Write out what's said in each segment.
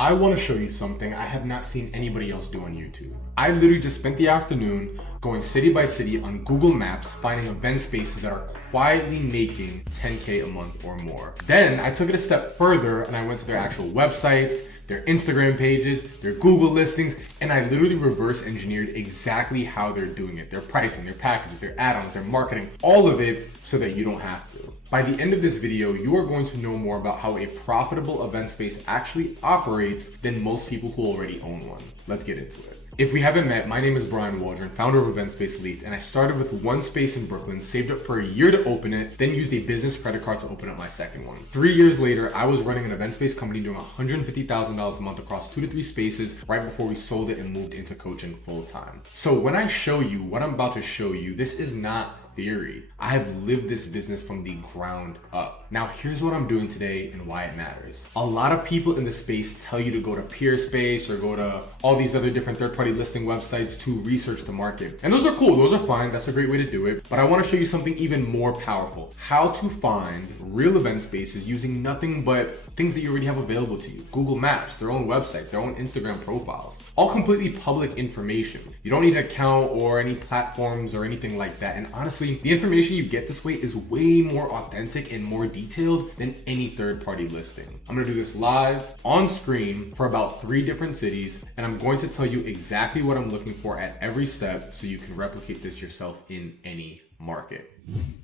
I want to show you something I have not seen anybody else do on YouTube. I literally just spent the afternoon going city by city on Google Maps, finding event spaces that are quietly making 10K a month or more. Then I took it a step further and I went to their actual websites, their Instagram pages, their Google listings, and I literally reverse engineered exactly how they're doing it. Their pricing, their packages, their add-ons, their marketing, all of it so that you don't have to. By the end of this video, you are going to know more about how a profitable event space actually operates than most people who already own one. Let's get into it. If we haven't met, my name is Waldron, founder of Event Space Leads, and I started with one space in Brooklyn, saved up for a year to open it, then used a business credit card to open up my second one. 3 years later, I was running an event space company doing $150,000 a month across 2 to 3 spaces right before we sold it and moved into coaching full time. So when I show you what I'm about to show you, this is not theory. I have lived this business from the ground up. Now here's what I'm doing today and why it matters. A lot of people in the space tell you to go to Peerspace or go to all these other different third-party listing websites to research the market. And those are cool, those are fine, that's a great way to do it. But I want to show you something even more powerful. How to find real event spaces using nothing but things that you already have available to you. Google Maps, their own websites, their own Instagram profiles. All completely public information. You don't need an account or any platforms or anything like that. And honestly, the information you get this way is way more authentic and more detailed than any third-party listing. I'm gonna do this live on screen for about 3 different cities, and I'm going to tell you exactly what I'm looking for at every step so you can replicate this yourself in any market.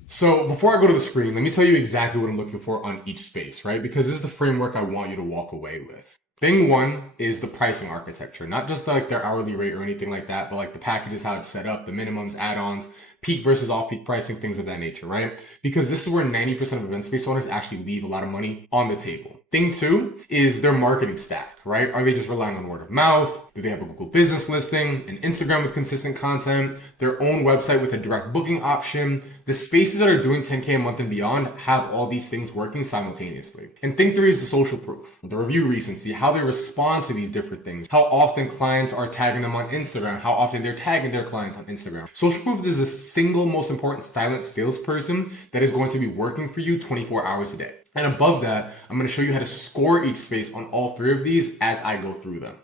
So before I go to the screen, let me tell you exactly what I'm looking for on each space, right? Because this is the framework I want you to walk away with. Thing one is the pricing architecture, not just like their hourly rate or anything like that, but like the packages, how it's set up, the minimums, add-ons, peak versus off-peak pricing, things of that nature, right? Because this is where 90% of event space owners actually leave a lot of money on the table. Thing two is their marketing stack, right? Are they just relying on word of mouth? Do they have a Google business listing, an Instagram with consistent content, their own website with a direct booking option? The spaces that are doing 10K a month and beyond have all these things working simultaneously. And thing three is the social proof, the review recency, how they respond to these different things, how often clients are tagging them on Instagram, how often they're tagging their clients on Instagram. Social proof is the single most important silent salesperson that is going to be working for you 24 hours a day. And above that, I'm going to show you how to score each space on all 3 of these as I go through them.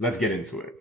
Let's get into it.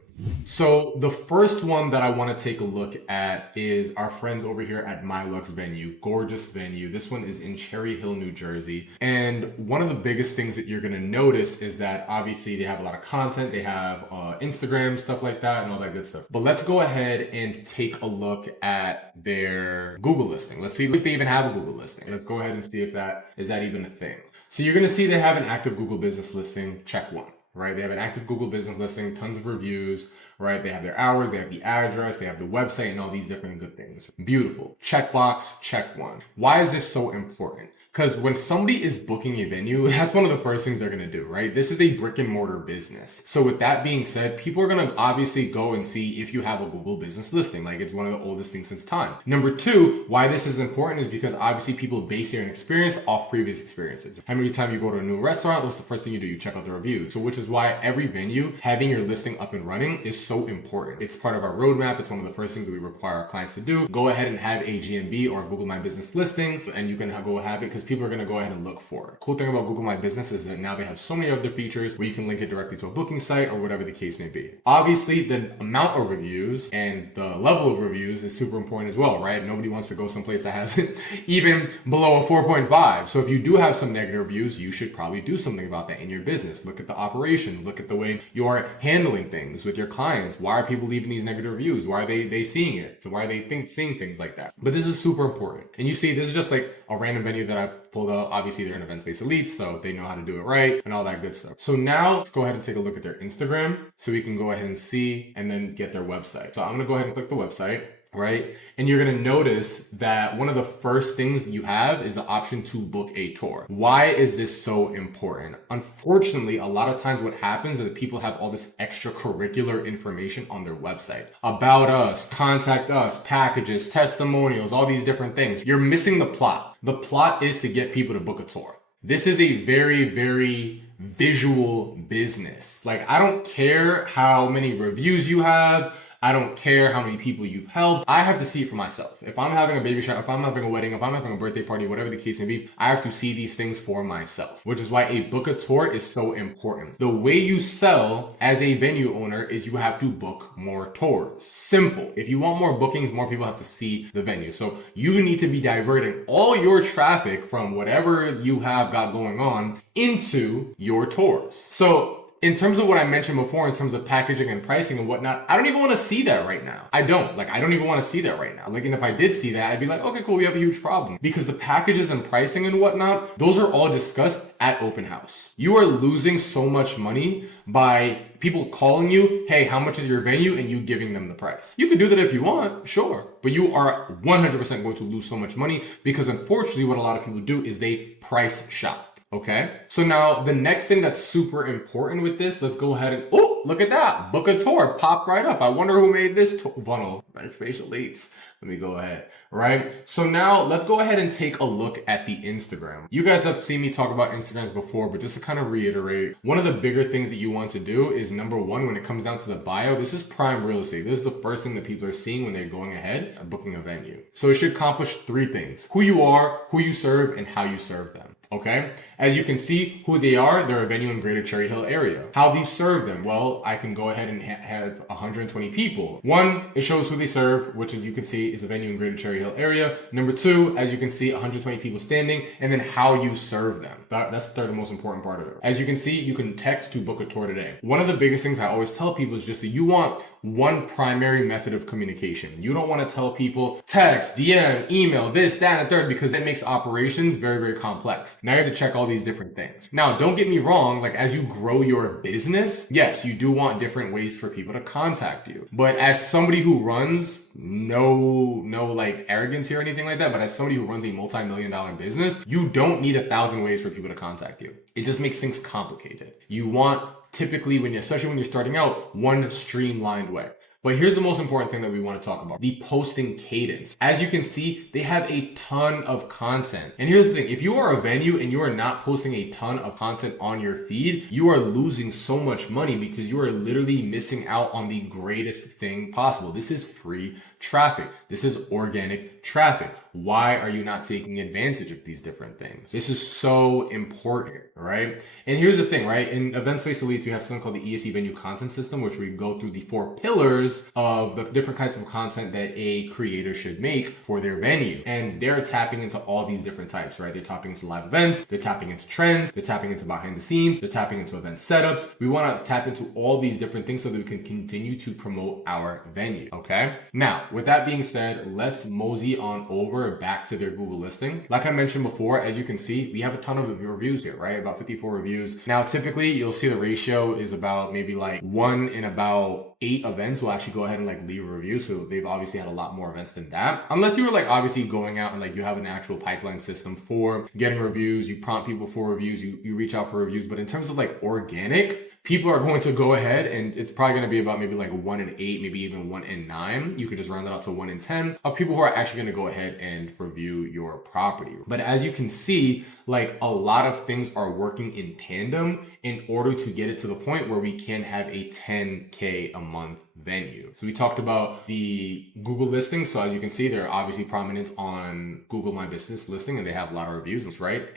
So the first one that I want to take a look at is our friends over here at My Lux venue, gorgeous venue. This one is in Cherry Hill, New Jersey. And one of the biggest things that you're going to notice is that obviously they have a lot of content. They have Instagram, stuff like that and all that good stuff. But let's go ahead and take a look at their Google listing. Let's see if they even have a Google listing. Let's go ahead and see if that is even a thing. So you're going to see they have an active Google business listing, check 1. Right? They have an active Google business listing, tons of reviews, right? They have their hours, they have the address, they have the website and all these different good things. Beautiful. Checkbox, check 1. Why is this so important? Because when somebody is booking a venue, that's one of the first things they're going to do, right? This is a brick and mortar business. So with that being said, people are going to obviously go and see if you have a Google business listing. Like it's one of the oldest things since time. Number 2, why this is important is because obviously people base their experience off previous experiences. How many times you go to a new restaurant, what's the first thing you do? You check out the reviews. So which is why every venue having your listing up and running is so important. It's part of our roadmap. It's one of the first things that we require our clients to do. Go ahead and have a GMB or a Google My Business listing and you can go have it because people are going to go ahead and look for it. Cool thing about Google My Business is that now they have so many other features where you can link it directly to a booking site or whatever the case may be. Obviously, the amount of reviews and the level of reviews is super important as well, right? Nobody wants to go someplace that has even below a 4.5. So if you do have some negative reviews, you should probably do something about that in your business. Look at the operation, look at the way you are handling things with your clients. Why are people leaving these negative reviews? Why are they seeing it? Why are they seeing things like that? But this is super important. And you see, this is just like a random venue that I pulled up. Obviously, they're an event space elite, so they know how to do it right and all that good stuff. So now let's go ahead and take a look at their Instagram so we can go ahead and see and then get their website. So I'm going to go ahead and click the website, right? And you're going to notice that one of the first things you have is the option to book a tour. Why is this so important? Unfortunately, a lot of times what happens is that people have all this extracurricular information on their website. About us, contact us, packages, testimonials, all these different things. You're missing the plot. The plot is to get people to book a tour. This is a very, very visual business. Like, I don't care how many reviews you have. I don't care how many people you've helped. I have to see it for myself. If I'm having a baby shower, if I'm having a wedding, if I'm having a birthday party, whatever the case may be, I have to see these things for myself, which is why a book a tour is so important. The way you sell as a venue owner is you have to book more tours. Simple. If you want more bookings, more people have to see the venue. So you need to be diverting all your traffic from whatever you have got going on into your tours. So in terms of what I mentioned before, in terms of packaging and pricing and whatnot, I don't even want to see that right now. I don't even want to see that right now. Like, and if I did see that, I'd be like, okay, cool, we have a huge problem. Because the packages and pricing and whatnot, those are all discussed at open house. You are losing so much money by people calling you, hey, how much is your venue? And you giving them the price. You can do that if you want, sure. But you are 100% going to lose so much money because unfortunately what a lot of people do is they price shop. Okay, so now the next thing that's super important with this, let's go ahead and, oh, look at that. Book a tour, pop right up. I wonder who made this funnel. Facial leads. Let me go ahead, right? So now let's go ahead and take a look at the Instagram. You guys have seen me talk about Instagrams before, but just to kind of reiterate, one of the bigger things that you want to do is number one, when it comes down to the bio, this is prime real estate. This is the first thing that people are seeing when they're going ahead and booking a venue. So it should accomplish three things: who you are, who you serve, and how you serve them. Okay, as you can see who they are, they're a venue in Greater Cherry Hill area. How do you serve them? Well, I can go ahead and have 120 people. One, it shows who they serve, which as you can see is a venue in Greater Cherry Hill area. Number two, as you can see, 120 people standing, and then how you serve them. That's the third most important part of it. As you can see, you can text to book a tour today. One of the biggest things I always tell people is just that you want one primary method of communication. You don't want to tell people text, DM, email, this, that, and the third, because it makes operations very, very complex. Now you have to check all these different things. Now, don't get me wrong, like as you grow your business, yes, you do want different ways for people to contact you. But as somebody who runs, no like arrogance here or anything like that, but as somebody who runs a multi-million-dollar business, you don't need 1,000 ways for people to contact you. It just makes things complicated. You want typically, especially when you're starting out, one streamlined way. But here's the most important thing that we want to talk about: the posting cadence. As you can see, they have a ton of content. And here's the thing: if you are a venue and you are not posting a ton of content on your feed, you are losing so much money because you are literally missing out on the greatest thing possible. This is free traffic. This is organic traffic. Why are you not taking advantage of these different things? This is so important, right? And here's the thing, right? In Event Space Elites, we have something called the ESE Venue Content System, which we go through the 4 pillars of the different types of content that a creator should make for their venue. And they're tapping into all these different types, right? They're tapping into live events, they're tapping into trends, they're tapping into behind the scenes, they're tapping into event setups. We want to tap into all these different things so that we can continue to promote our venue, okay? Now, with that being said, let's mosey on over back to their Google listing. Like I mentioned before, as you can see, we have a ton of reviews here, right? About 54 reviews. Now, typically you'll see the ratio is about maybe like 1 in about 8 events will actually go ahead and like leave a review. So they've obviously had a lot more events than that. Unless you were like obviously going out and like you have an actual pipeline system for getting reviews, you prompt people for reviews, you reach out for reviews. But in terms of like organic, people are going to go ahead and it's probably going to be about maybe like 1 in 8, maybe even 1 in 9. You could just round that out to 1 in 10 of people who are actually going to go ahead and review your property. But as you can see, like a lot of things are working in tandem in order to get it to the point where we can have a 10K a month venue. So we talked about the Google listing. So as you can see, they're obviously prominent on Google My Business listing and they have a lot of reviews, right?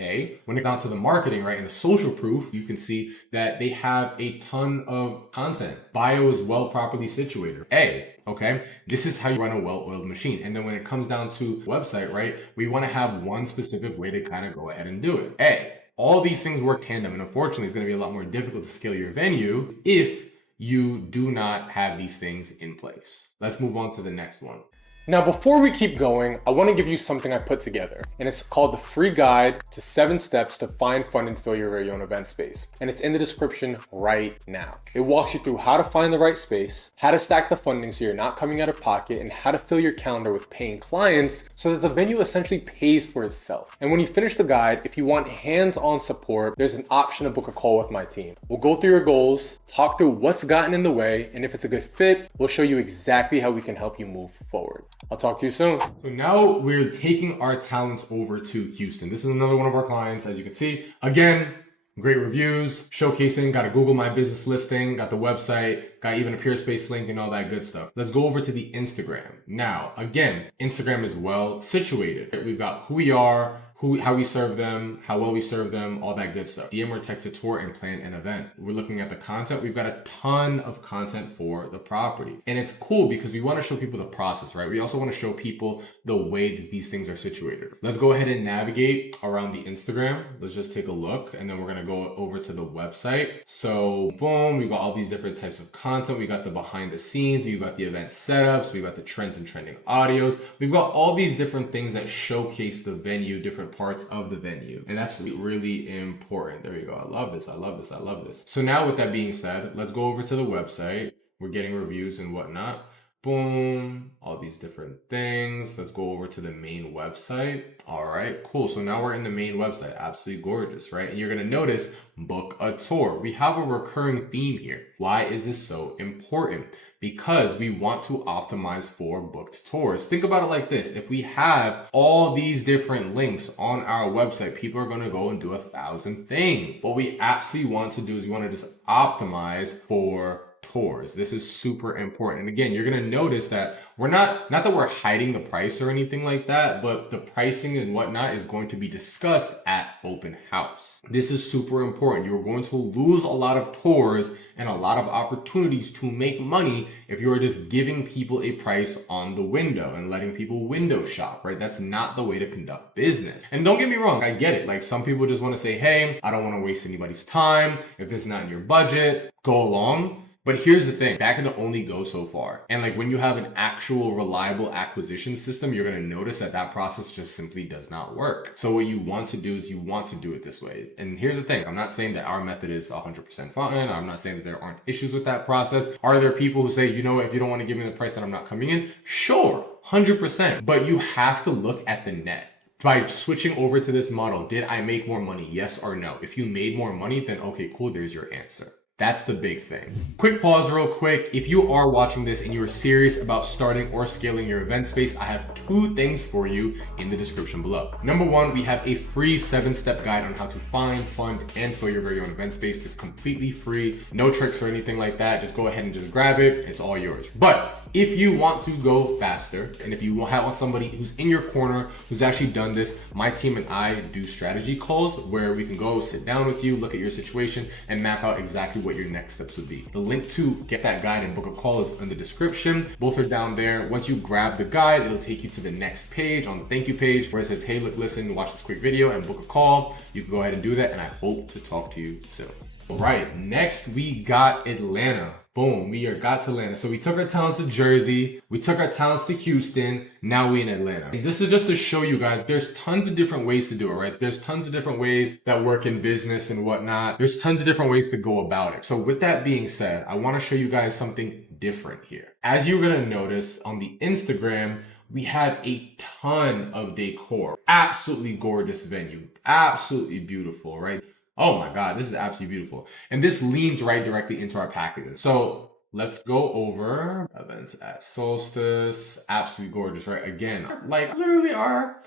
When it comes to the marketing, right, and the social proof, you can see that they have a ton of content. Bio is well properly situated. Okay, this is how you run a well-oiled machine. And then when it comes down to website, right, we want to have one specific way to kind of go ahead and do it. All these things work tandem, and unfortunately, it's going to be a lot more difficult to scale your venue if you do not have these things in place. Let's move on to the next one. Now, before we keep going, I want to give you something I put together, and it's called the free guide to 7 steps to find, fund, and fill your very own event space. And it's in the description right now. It walks you through how to find the right space, how to stack the funding so you're not coming out of pocket, and how to fill your calendar with paying clients so that the venue essentially pays for itself. And when you finish the guide, if you want hands-on support, there's an option to book a call with my team. We'll go through your goals, talk through what's gotten in the way, and if it's a good fit, we'll show you exactly how we can help you move forward. I'll talk to you soon. So now we're taking our talents over to Houston. This is another one of our clients, as you can see. Again, Great reviews, showcasing, got a Google My Business listing, got the website, got even a Peerspace link and all that good stuff. Let's go over to the Instagram. Now, again, Instagram is well situated. We've got who we are, how we serve them, how well we serve them, all that good stuff. DM or text a tour and plan an event. We're looking at the content. We've got a ton of content for the property. And it's cool because we want to show people the process, right? We also want to show people the way that these things are situated. Let's go ahead and navigate around the Instagram. Let's just take a look and then we're going to go over to the website. So boom, we got all these different types of content. We got the behind the scenes, we've got the event setups, we've got the trends and trending audios. We've got all these different things that showcase the venue, different parts of the venue. And that's really important. There you go. I love this. I love this. I love this. So now with that being said, let's go over to the website. We're getting reviews and whatnot. Boom, all these different things. Let's go over to the main website. All right, cool. So now we're in the main website. Absolutely gorgeous, right? And you're gonna notice book a tour. We have a recurring theme here. Why is this so important? Because we want to optimize for booked tours. Think about it like this. If we have all these different links on our website, people are gonna go and do 1,000 things. What we absolutely want to do is we wanna just optimize for tours. This is super important. And again, you're going to notice that we're not that we're hiding the price or anything like that, but the pricing and whatnot is going to be discussed at open house. This is super important. You're going to lose a lot of tours and a lot of opportunities to make money if you are just giving people a price on the window and letting people window shop, right? That's not the way to conduct business. And don't get me wrong, I get it. Like some people just want to say, hey, I don't want to waste anybody's time. If this is not in your budget, go along. But here's the thing, that can only go so far. And like when you have an actual reliable acquisition system, you're going to notice that that process just simply does not work. So what you want to do is you want to do it this way. And here's the thing, I'm not saying that our method is 100% fine. I'm not saying that there aren't issues with that process. Are there people who say, you know what, if you don't want to give me the price that I'm not coming in? Sure, 100%. But you have to look at the net. By switching over to this model, did I make more money? Yes or no? If you made more money, then okay, cool, there's your answer. That's the big thing. Quick pause real quick. If you are watching this and you are serious about starting or scaling your event space, I have 2 things for you in the description below. Number 1, we have a free 7-step guide on how to find, fund, and fill your very own event space. It's completely free, no tricks or anything like that. Just go ahead and just grab it. It's all yours. But if you want to go faster, and if you want somebody who's in your corner, who's actually done this, my team and I do strategy calls where we can go sit down with you, look at your situation, and map out exactly what your next steps would be. The link to get that guide and book a call is in the description. Both are down there. Once you grab the guide, it'll take you to the next page on the thank you page where it says, hey, look, listen, watch this quick video and book a call. You can go ahead and do that, and I hope to talk to you soon. All right, next we got Atlanta. Boom, we got to Atlanta. So we took our talents to Jersey, we took our talents to Houston, now we in Atlanta. And this is just to show you guys, there's tons of different ways to do it, right? There's tons of different ways that work in business and whatnot. There's tons of different ways to go about it. So with that being said, I want to show you guys something different here. As you're going to notice on the Instagram, we have a ton of decor. Absolutely gorgeous venue. Absolutely beautiful, right? Oh my God, this is absolutely beautiful. And this leans right directly into our packages. So let's go over events at Solstice. Absolutely gorgeous, right? Again, like literally our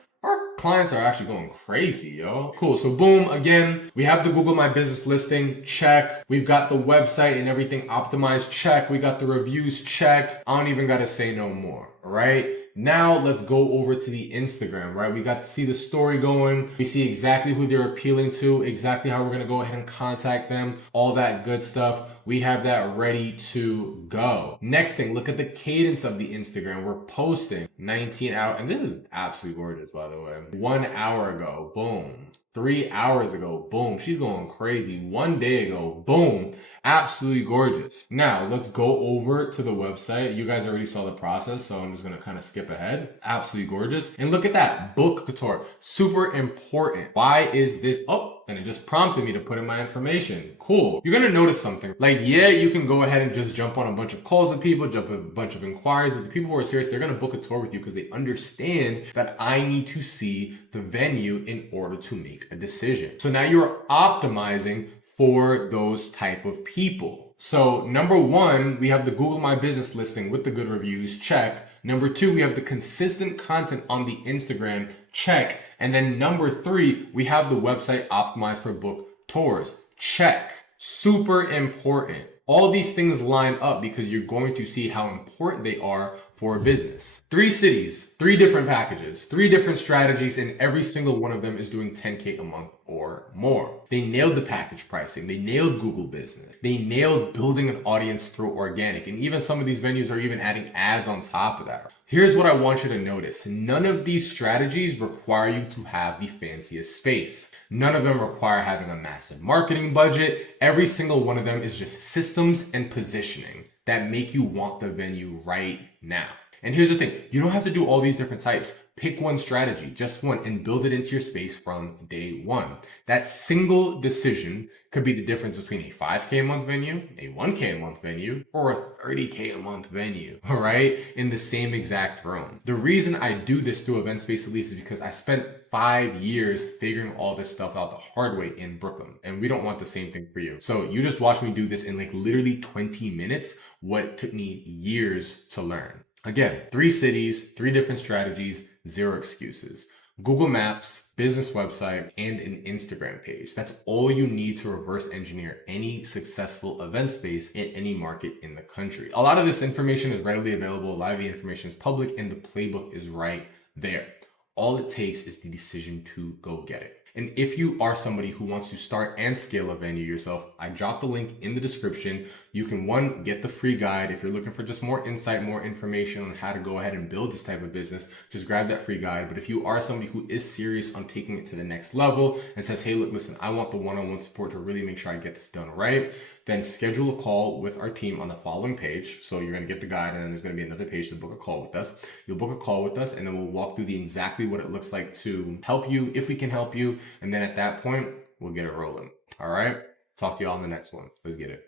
clients are actually going crazy, yo. Cool, so boom, again, we have the Google My Business listing, check. We've got the website and everything optimized, check. We got the reviews, check. I don't even gotta say no more, all right? Now let's go over to the Instagram, right? We got to see the story going. We see exactly who they're appealing to, exactly how we're going to go ahead and contact them, all that good stuff. We have that ready to go. Next thing, look at the cadence of the Instagram. We're posting 19 hours, and this is absolutely gorgeous, by the way. 1 hour ago, boom. 3 hours ago, boom. She's going crazy. 1 day ago, boom. Absolutely gorgeous. Now, let's go over to the website. You guys already saw the process, so I'm just going to kind of skip ahead. Absolutely gorgeous. And look at that. Book Couture. Super important. Why is this? Oh, and it just prompted me to put in my information. Cool. You're going to notice something. Like, yeah, you can go ahead and just jump on a bunch of calls with people, jump on a bunch of inquiries, but the people who are serious, they're going to book a tour with you because they understand that I need to see the venue in order to make a decision. So now you're optimizing for those type of people. So number 1, we have the Google My Business listing with the good reviews, check. Number 2, we have the consistent content on the Instagram, check. And then number 3, we have the website optimized for book Tours, check. Super important. All these things line up because you're going to see how important they are for a business. 3 cities, 3 different packages, 3 different strategies, and every single one of them is doing 10K a month or more. They nailed the package pricing. They nailed Google Business. They nailed building an audience through organic. And even some of these venues are even adding ads on top of that. Here's what I want you to notice. None of these strategies require you to have the fanciest space. None of them require having a massive marketing budget. Every single one of them is just systems and positioning that make you want the venue right now. And here's the thing, you don't have to do all these different types. Pick one strategy, just one, and build it into your space from day one. That single decision could be the difference between a 5K a month venue, a 1K a month venue, or a 30K a month venue, all right? In the same exact room. The reason I do this through Event Space Elite is because I spent 5 years figuring all this stuff out the hard way in Brooklyn, and we don't want the same thing for you. So you just watch me do this in like literally 20 minutes, what took me years to learn. Again, 3 cities, 3 different strategies, 0 excuses. Google Maps, business website, and an Instagram page. That's all you need to reverse engineer any successful event space in any market in the country. A lot of this information is readily available. A lot of the information is public and the playbook is right there. All it takes is the decision to go get it. And if you are somebody who wants to start and scale a venue yourself, I dropped the link in the description. You can, 1, get the free guide. If you're looking for just more insight, more information on how to go ahead and build this type of business, just grab that free guide. But if you are somebody who is serious on taking it to the next level and says, hey, look, listen, I want the one-on-one support to really make sure I get this done right, then schedule a call with our team on the following page. So you're going to get the guide and then there's going to be another page to book a call with us. You'll book a call with us and then we'll walk through exactly what it looks like to help you, if we can help you. And then at that point, we'll get it rolling. All right. Talk to you all in the next one. Let's get it.